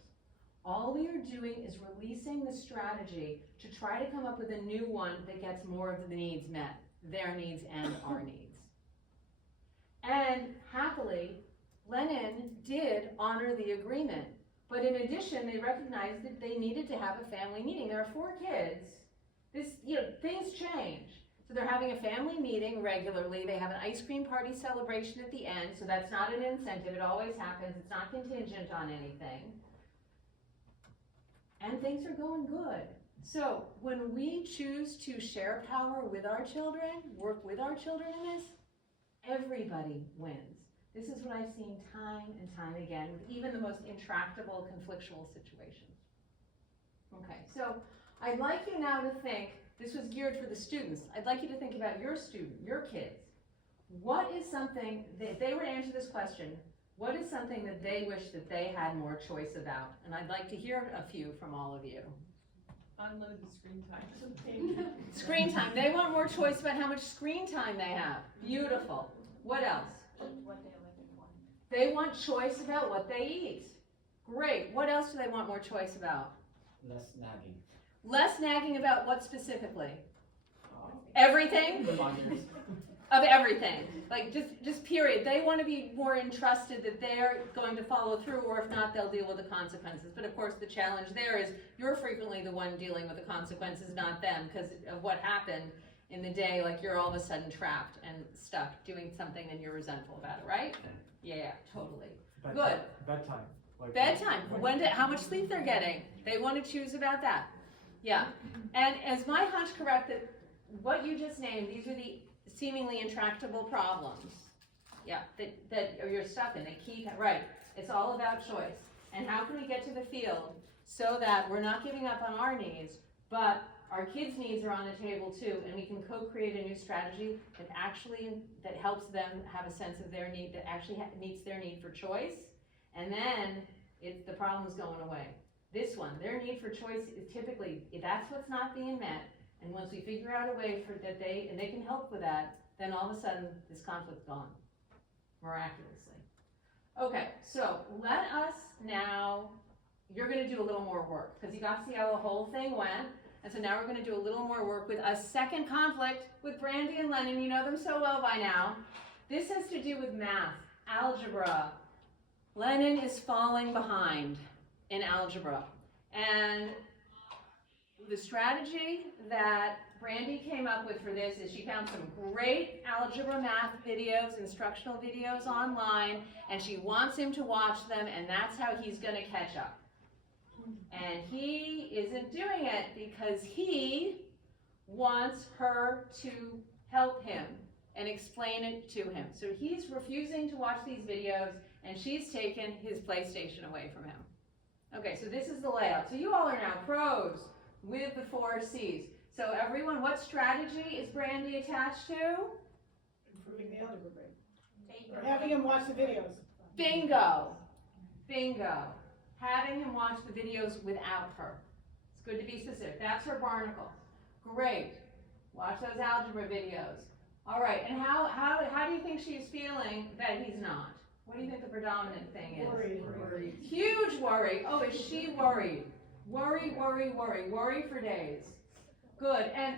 All we are doing is releasing the strategy to try to come up with a new one that gets more of the needs met, their needs and our needs. And happily, Lenin did honor the agreement. But in addition, they recognized that they needed to have a family meeting. There are 4 kids. Things change. So they're having a family meeting regularly. They have an ice cream party celebration at the end. So that's not an incentive. It always happens. It's not contingent on anything. And things are going good. So when we choose to share power with our children, work with our children in this, everybody wins. This is what I've seen time and time again with even the most intractable conflictual situations. Okay, so I'd like you now to think, this was geared for the students, I'd like you to think about your student, your kids. What is something, if they were to answer this question, what is something that they wish that they had more choice about? And I'd like to hear a few from all of you. Unlimited screen time. Screen time, they want more choice about how much screen time they have. Beautiful. What else? What they live in one. They want choice about what they eat. Great. What else do they want more choice about? Less nagging. Less nagging about what specifically? Everything? Reminders. Of everything. Like just period. They want to be more entrusted that they're going to follow through, or if not, they'll deal with the consequences. But of course, the challenge there is you're frequently the one dealing with the consequences, not them, because of what happened in the day. Like you're all of a sudden trapped and stuck doing something and you're resentful about it, right? Yeah, totally. Good. Bedtime. Like Bedtime. How much sleep they're getting. They want to choose about that. Yeah. And is my hunch correct that what you just named, these are the seemingly intractable problems? Yeah, that you're stuck in. They keep, right. It's all about choice. And how can we get to the field so that we're not giving up on our needs, but our kids' needs are on the table too, and we can co-create a new strategy that helps them have a sense of their need, that actually meets their need for choice, and then the problem's going away. This one, their need for choice is typically, that's what's not being met, and once we figure out a way and they can help with that, then all of a sudden this conflict's gone, miraculously. Okay, so let us now, you're gonna do a little more work, because you got to see how the whole thing went. And so now we're going to do a little more work with a second conflict with Brandy and Lennon. You know them so well by now. This has to do with math, algebra. Lennon is falling behind in algebra. And the strategy that Brandy came up with for this is she found some great algebra math videos, instructional videos online, and she wants him to watch them, and that's how he's going to catch up. And he isn't doing it because he wants her to help him and explain it to him. So he's refusing to watch these videos, and she's taken his PlayStation away from him. Okay, so this is the layout. So you all are now pros with the 4 C's. So everyone, what strategy is Brandy attached to? Improving the algebra grade. Or having him watch the videos. Bingo. Bingo. Having him watch the videos without her. It's good to be specific. That's her barnacle. Great. Watch those algebra videos. All right, and how do you think she's feeling that he's not? What do you think the predominant thing is? Worried. Huge worry. Oh, is she worried? Worry for days. Good. And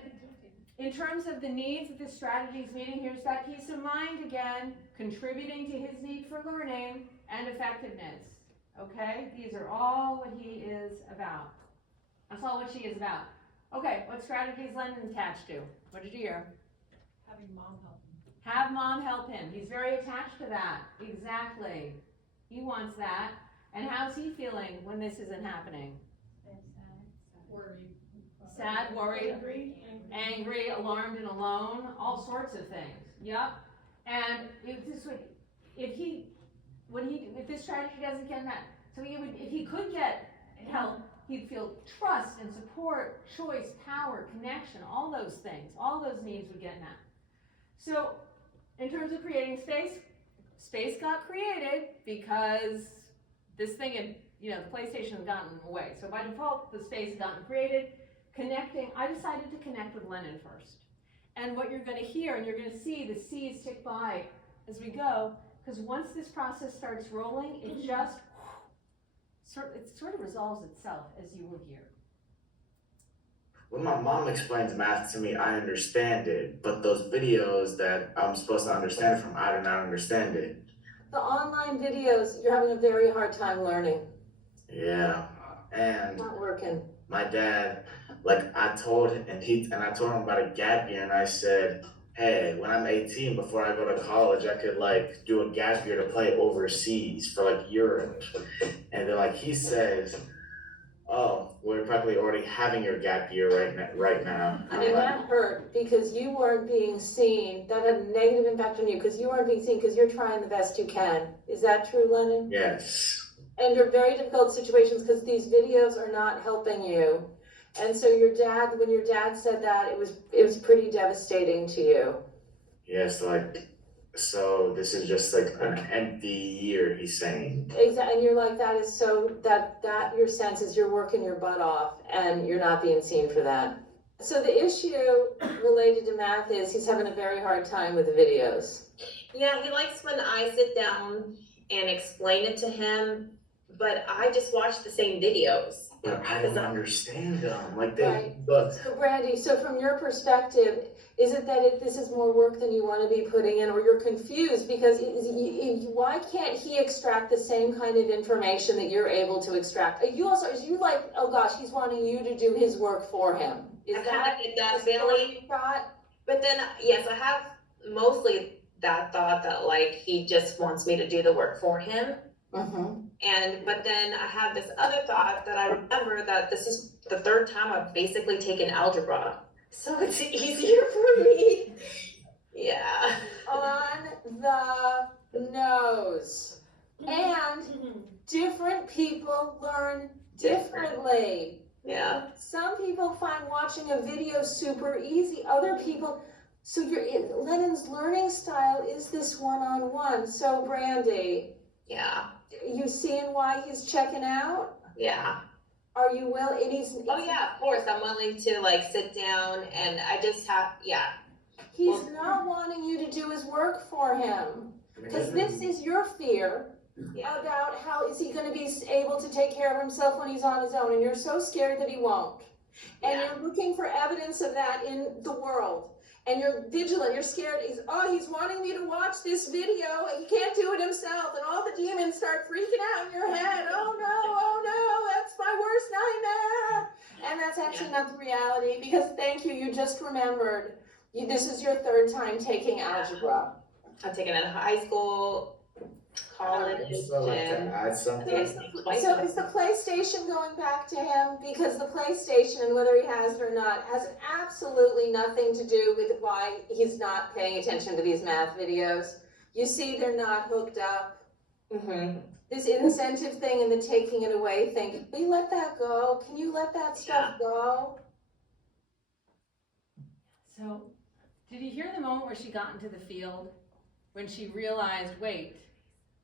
in terms of the needs that this strategy is meeting, here's that peace of mind again, contributing to his need for learning and effectiveness. Okay? These are all what he is about. That's all what she is about. Okay, what strategy is Lennon attached to? What did you hear? Having mom help him. Have mom help him. He's very attached to that. Exactly. He wants that. And how's he feeling when this isn't happening? Worried. Sad, worried, angry, alarmed, and alone. All sorts of things. Yep. And if this strategy doesn't get that, so if he could get help, he'd feel trust and support, choice, power, connection, all those things, all those needs would get met. So in terms of creating space got created because this thing had, the PlayStation had gotten away. So by default, the space had gotten created. Connecting, I decided to connect with Lennon first. And what you're gonna hear, and you're gonna see the C's tick by as we go, because once this process starts rolling, it just, it sort of resolves itself, as you will hear. When my mom explains math to me, I understand it, but those videos that I'm supposed to understand it from, I do not understand it. The online videos, you're having a very hard time learning. Yeah, and Not working. my dad, I told him about a gap year, and I said, hey, when I'm 18, before I go to college, I could do a gap year to play overseas for Europe. And then he says, oh, we're probably already having your gap year right now. And that hurt because you weren't being seen. That had a negative impact on you because you weren't being seen because you're trying the best you can. Is that true, Lennon? Yes. And you're very difficult situations because these videos are not helping you. And so when your dad said that, it was pretty devastating to you. Yes, so this is just an empty year, he's saying. Exactly, and you're that is so, that your sense is you're working your butt off and you're not being seen for that. So the issue related to math is he's having a very hard time with the videos. Yeah, he likes when I sit down and explain it to him, but I just watch the same videos. But I don't understand them. Right. So Brandy, so from your perspective, is it that this is more work than you want to be putting in, or you're confused because why can't he extract the same kind of information that you're able to extract? Oh gosh, he's wanting you to do his work for him. Is I that get that the story feeling? you got? But then, yes, I have mostly that thought that he just wants me to do the work for him. Mm-hmm. But then I have this other thought that I remember that this is the 3rd time I've basically taken algebra. So it's easier for me. Yeah. On the nose. And different people learn differently. Yeah. Some people find watching a video super easy. Other people, so Lennon's learning style is this one-on-one. So Brandy. Yeah. You seeing why he's checking out? Yeah. Are you Oh yeah, of course. I'm willing to sit down and I just have, yeah. He's not wanting you to do his work for him. Because this is your fear about how is he going to be able to take care of himself when he's on his own. And you're so scared that he won't. And you're looking for evidence of that in the world. And you're vigilant, you're scared, he's wanting me to watch this video, he can't do it himself, and all the demons start freaking out in your head, oh no, that's my worst nightmare. And that's actually not the reality, because thank you, you just remembered, this is your 3rd time taking algebra. I've taken it in high school, college I'd still like to and add something. So is the PlayStation going back to him? Because the PlayStation, and whether he has it or not, has absolutely nothing to do with why he's not paying attention to these math videos. You see, they're not hooked up. Mhm. This incentive thing and the taking it away thing, can you let that go? Can you let that stuff go? So, did you hear the moment where she got into the field? When she realized, wait,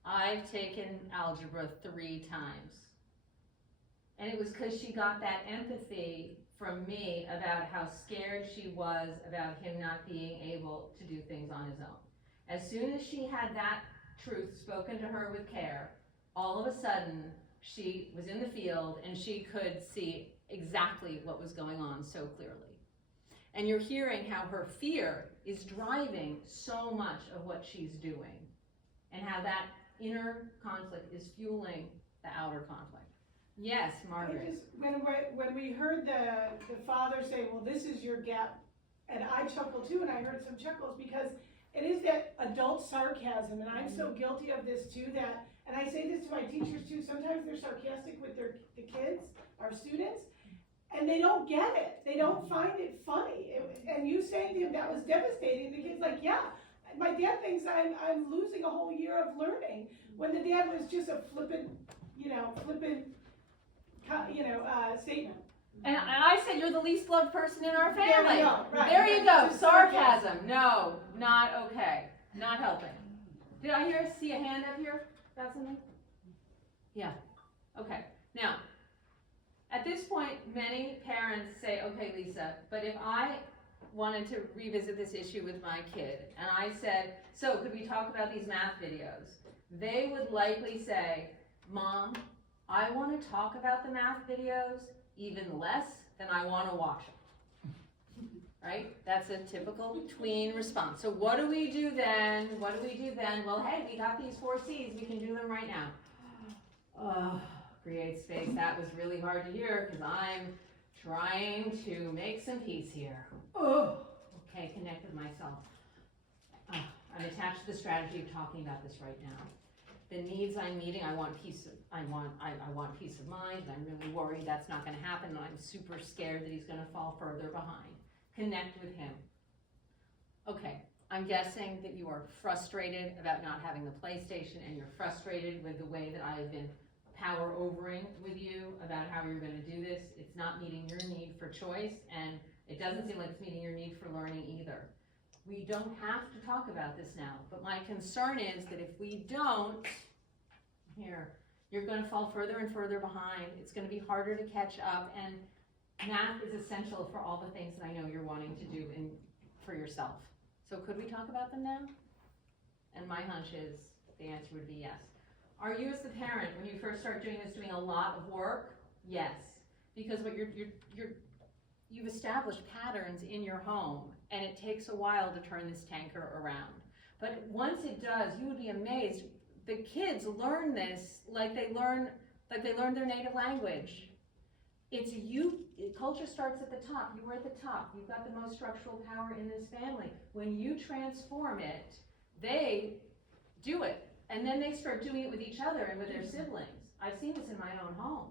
I've taken algebra 3 times. And it was because she got that empathy from me about how scared she was about him not being able to do things on his own. As soon as she had that truth spoken to her with care, all of a sudden she was in the field and she could see exactly what was going on so clearly. And you're hearing how her fear is driving so much of what she's doing, and how that inner conflict is fueling the outer conflict. Yes, Margaret. When we heard the father say, well, this is your gap, and I chuckled too, and I heard some chuckles, because it is that adult sarcasm, and I'm so guilty of this too, and I say this to my teachers too, sometimes they're sarcastic with the kids, our students, and they don't get it. They don't find it funny. And you saying to him that was devastating. The kid's like, yeah, my dad thinks I'm losing a whole year of learning, when the dad was just a flippant statement. And I said you're the least loved person in our family. There you go, right. There you go. Just Sarcasm. No, not okay. Not helping. Did I see a hand up here? Got something? Yeah. Okay. Now, at this point, many parents say, okay, Lisa, but if I wanted to revisit this issue with my kid, and I said, so could we talk about these math videos? They would likely say, Mom, I want to talk about the math videos even less than I want to watch them. Right? That's a typical tween response. So what do we do then? What do we do then? Well, hey, we got these 4 C's. We can do them right now. Create space. That was really hard to hear because I'm trying to make some peace here. Okay, connect with myself. I'm attached to the strategy of talking about this right now. The needs I'm meeting, I want peace of mind, and I'm really worried that's not going to happen, and I'm super scared that he's going to fall further behind. Connect with him. Okay, I'm guessing that you are frustrated about not having the PlayStation, and you're frustrated with the way that I have been power overing with you about how you're going to do this. It's not meeting your need for choice, and it doesn't seem like it's meeting your need for learning either. We don't have to talk about this now, but my concern is that if we don't, you're going to fall further and further behind. It's going to be harder to catch up, and math is essential for all the things that I know you're wanting to do for yourself. So could we talk about them now? And my hunch is the answer would be yes. Are you as the parent, when you first start doing this, doing a lot of work? Yes, because what you've established patterns in your home, and it takes a while to turn this tanker around. But once it does, you would be amazed. The kids learn this like they learn their native language. It's you. Culture starts at the top. You were at the top. You've got the most structural power in this family. When you transform it, they do it. And then they start doing it with each other and with their siblings. I've seen this in my own home.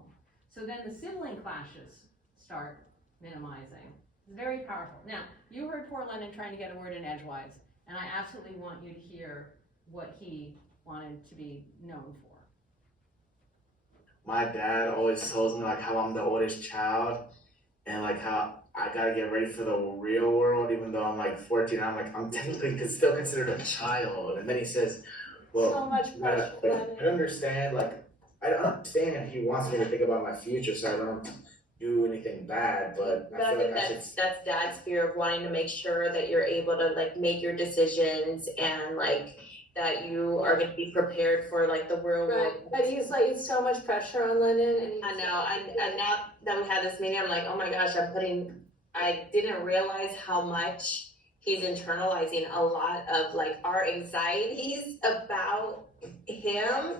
So then the sibling clashes start minimizing. It's very powerful. Now, you heard poor Lennon trying to get a word in edgewise, and I absolutely want you to hear what he wanted to be known for. My dad always tells me like how I'm the oldest child, and like how I gotta get ready for the real world, even though I'm like 14. I'm technically still considered a child. And then he says, well, So much pressure, Lennon. I understand, like, I don't understand if he wants me to think about my future so I don't do anything bad, but I feel like that's dad's fear of wanting to make sure that you're able to like make your decisions, and like that you are going to be prepared for like the real world. Right, but he's like, it's so much pressure on Lennon, and I know, and now that we had this meeting, I'm like, oh my gosh, I didn't realize how much he's internalizing a lot of like our anxieties about him.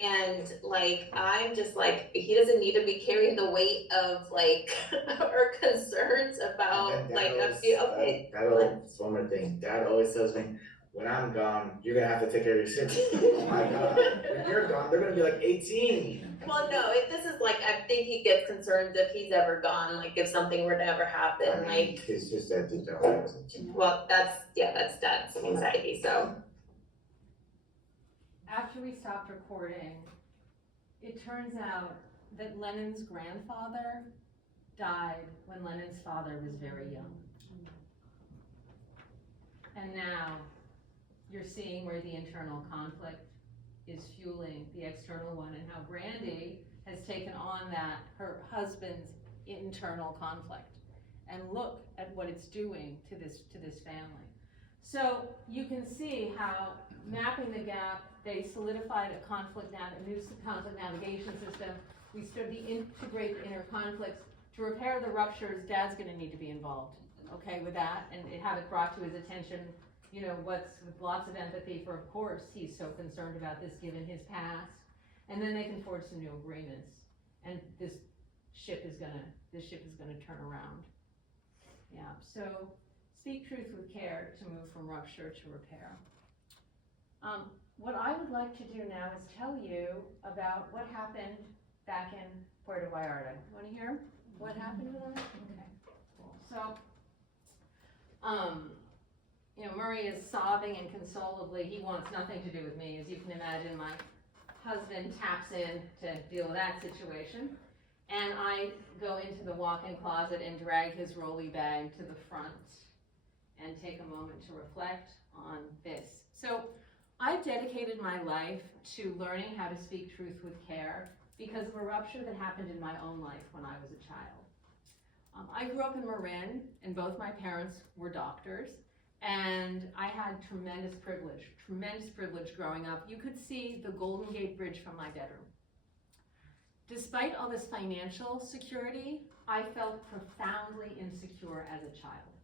And like, I'm just like, he doesn't need to be carrying the weight of like our concerns about like a few, okay. Dad always, one more thing, Dad always tells me, when I'm gone, you're gonna have to take care of your siblings. Oh my God, when you're gone, they're gonna be like 18. Well, no, this is like, I think he gets concerned if he's ever gone, like if something were to ever happen, I mean, like, it's just that deep down. well, that's dad's anxiety, so. After we stopped recording, it turns out that Lennon's grandfather died when Lennon's father was very young. And now you're seeing where the internal conflict is fueling the external one, and how Brandy has taken on that, her husband's internal conflict. And look at what it's doing to this family. So you can see how mapping the gap, they solidified a new conflict navigation system. We integrate the inner conflicts. To repair the ruptures, Dad's gonna need to be involved, okay, with that, and have it brought to his attention, with lots of empathy for, of course, he's so concerned about this given his past. And then they can forge some new agreements, and this ship is gonna turn around. Yeah, so speak truth with care to move from rupture to repair. What I would like to do now is tell you about what happened back in Puerto Vallarta. You wanna hear what happened with that? Okay, cool. So, Murray is sobbing inconsolably. He wants nothing to do with me. As you can imagine, my husband taps in to deal with that situation. And I go into the walk-in closet and drag his rolly bag to the front and take a moment to reflect on this. So I've dedicated my life to learning how to speak truth with care because of a rupture that happened in my own life when I was a child. I grew up in Marin, and both my parents were doctors, and I had tremendous privilege growing up. You could see the Golden Gate Bridge from my bedroom. Despite all this financial security, I felt profoundly insecure as a child.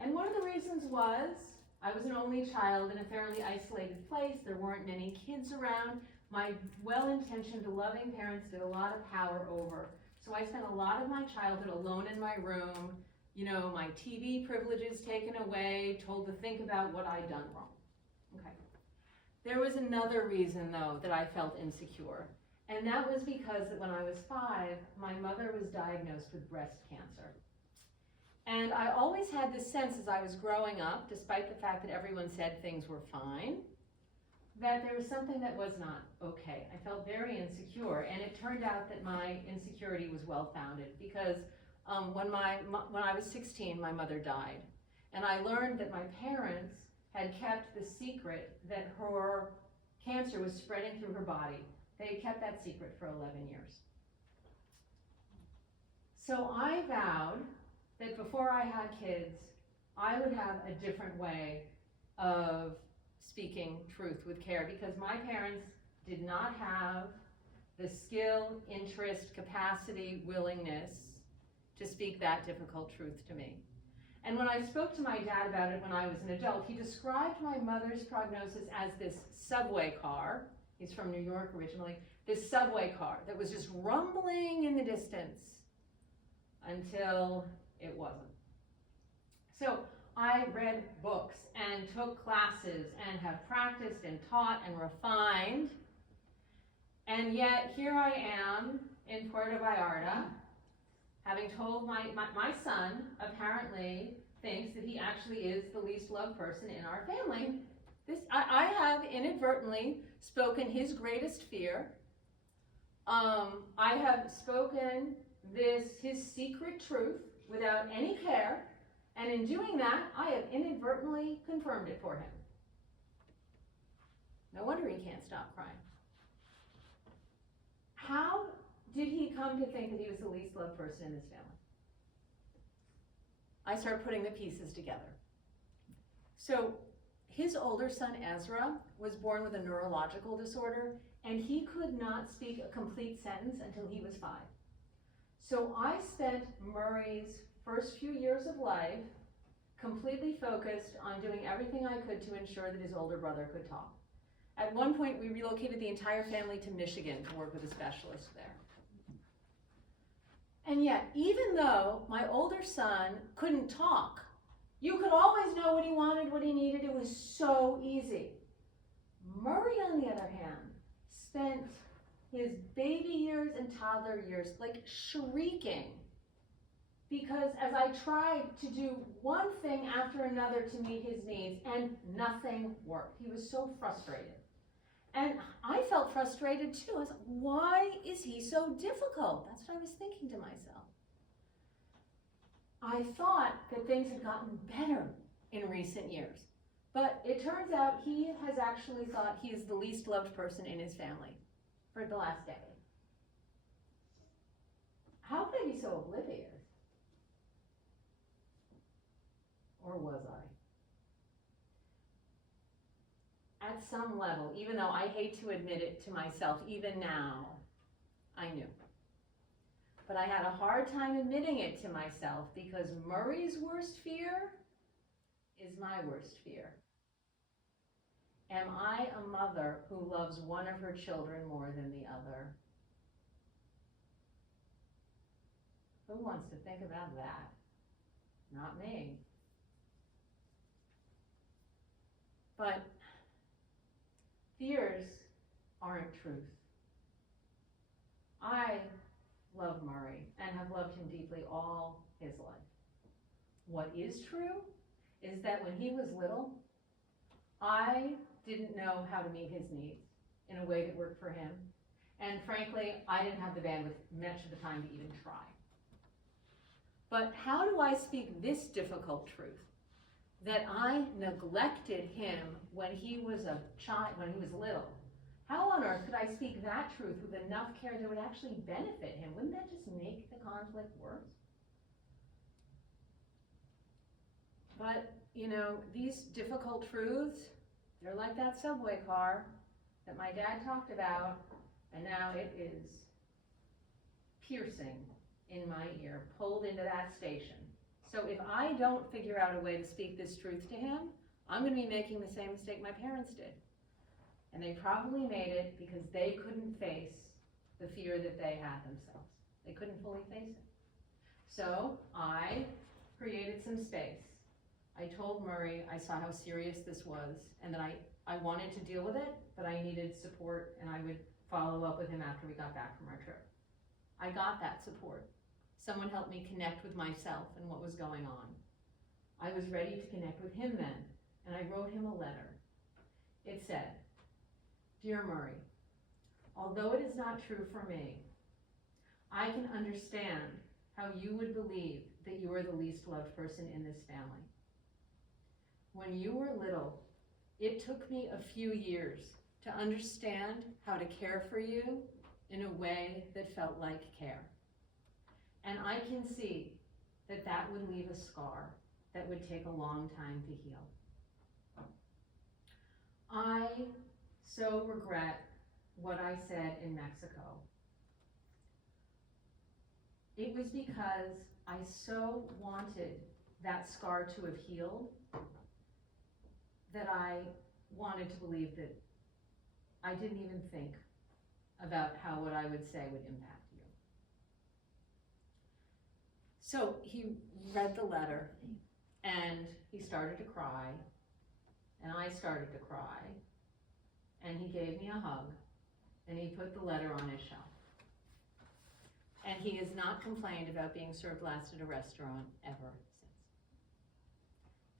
And one of the reasons was I was an only child in a fairly isolated place. There weren't many kids around. My well-intentioned, loving parents did a lot of power over. So I spent a lot of my childhood alone in my room, my TV privileges taken away, told to think about what I'd done wrong. Okay. There was another reason, though, that I felt insecure. And that was because when I was 5, my mother was diagnosed with breast cancer. And I always had this sense as I was growing up, despite the fact that everyone said things were fine, that there was something that was not okay. I felt very insecure, and it turned out that my insecurity was well-founded because when I was 16, my mother died. And I learned that my parents had kept the secret that her cancer was spreading through her body. They had kept that secret for 11 years. So I vowed that before I had kids, I would have a different way of speaking truth with care because my parents did not have the skill, interest, capacity, willingness to speak that difficult truth to me. And when I spoke to my dad about it when I was an adult, he described my mother's prognosis as this subway car. He's from New York originally. This subway car that was just rumbling in the distance until it wasn't. So I read books and took classes and have practiced and taught and refined. And yet here I am in Puerto Vallarta, having told my son apparently thinks that he actually is the least loved person in our family. I have inadvertently spoken his greatest fear. I have spoken his secret truth without any care, and in doing that, I have inadvertently confirmed it for him. No wonder he can't stop crying. How did he come to think that he was the least loved person in this family? I started putting the pieces together. So his older son, Ezra, was born with a neurological disorder, and he could not speak a complete sentence until he was 5. So I spent Murray's first few years of life completely focused on doing everything I could to ensure that his older brother could talk. At one point, we relocated the entire family to Michigan to work with a specialist there. And yet, even though my older son couldn't talk, You could always know what he wanted, what he needed. It was so easy. Murray, on the other hand, spent his baby years and toddler years like shrieking because as I tried to do one thing after another to meet his needs and nothing worked. He was so frustrated. And I felt frustrated too. I was like, why is he so difficult? That's what I was thinking to myself. I thought that things had gotten better in recent years. But it turns out he has actually thought he is the least loved person in his family for the last decade. How could I be so oblivious? Or was I? At some level, even though I hate to admit it to myself, even now, I knew. But I had a hard time admitting it to myself because Murray's worst fear is my worst fear. Am I a mother who loves one of her children more than the other? Who wants to think about that? Not me. But fears aren't truth. I love Murray and have loved him deeply all his life. What is true is that when he was little, I didn't know how to meet his needs in a way that worked for him. And frankly, I didn't have the bandwidth much of the time to even try. But how do I speak this difficult truth? That I neglected him when he was a child, when he was little. How on earth could I speak that truth with enough care that would actually benefit him? Wouldn't that just make the conflict worse? But, you know, these difficult truths, they're like that subway car that my dad talked about, and now it is piercing in my ear, pulled into that station. So if I don't figure out a way to speak this truth to him, I'm going to be making the same mistake my parents did. And they probably made it because they couldn't face the fear that they had themselves. They couldn't fully face it. So I created some space. I told Murray I saw how serious this was and that I wanted to deal with it, but I needed support and I would follow up with him after we got back from our trip. I got that support. Someone helped me connect with myself and what was going on. I was ready to connect with him then, and I wrote him a letter. It said, "Dear Murray, although it is not true for me, I can understand how you would believe that you are the least loved person in this family. When you were little, it took me a few years to understand how to care for you in a way that felt like care. And I can see that that would leave a scar that would take a long time to heal. I so regret what I said in Mexico. It was because I so wanted that scar to have healed that I wanted to believe that I didn't even think about how what I would say would impact you. So he read the letter and he started to cry and I started to cry and he gave me a hug and he put the letter on his shelf. And he has not complained about being served last at a restaurant ever since.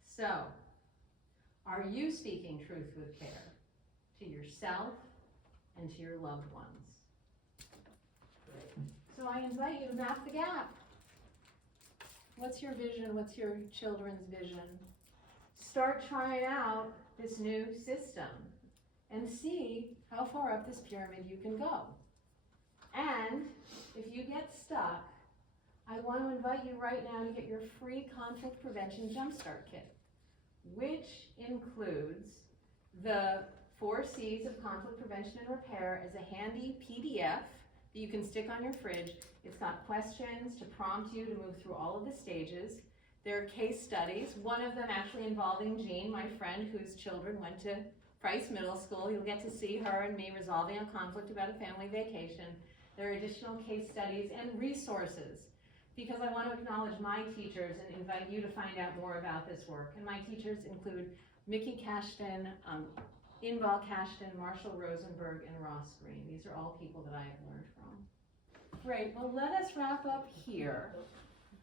So, are you speaking truth with care to yourself and to your loved ones? So I invite you to map the gap. What's your vision? What's your children's vision? Start trying out this new system and see how far up this pyramid you can go. And if you get stuck, I want to invite you right now to get your free conflict prevention jumpstart kit, which includes the 4 C's of conflict prevention and repair as a handy PDF that you can stick on your fridge. It's got questions to prompt you to move through all of the stages. There are case studies, one of them actually involving Jean, my friend whose children went to Price Middle School. You'll get to see her and me resolving a conflict about a family vacation. There are additional case studies and resources because I want to acknowledge my teachers and invite you to find out more about this work. And my teachers include Mickey Cashton, Inbal Cashton, Marshall Rosenberg, and Ross Green. These are all people that I have learned from. Great, well, let us wrap up here.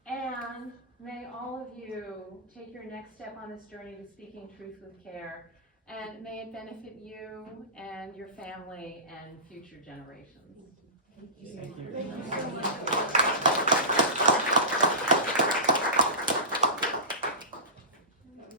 And may all of you take your next step on this journey to speaking truth with care, and may it benefit you and your family and future generations. Thank you. Thank you so much.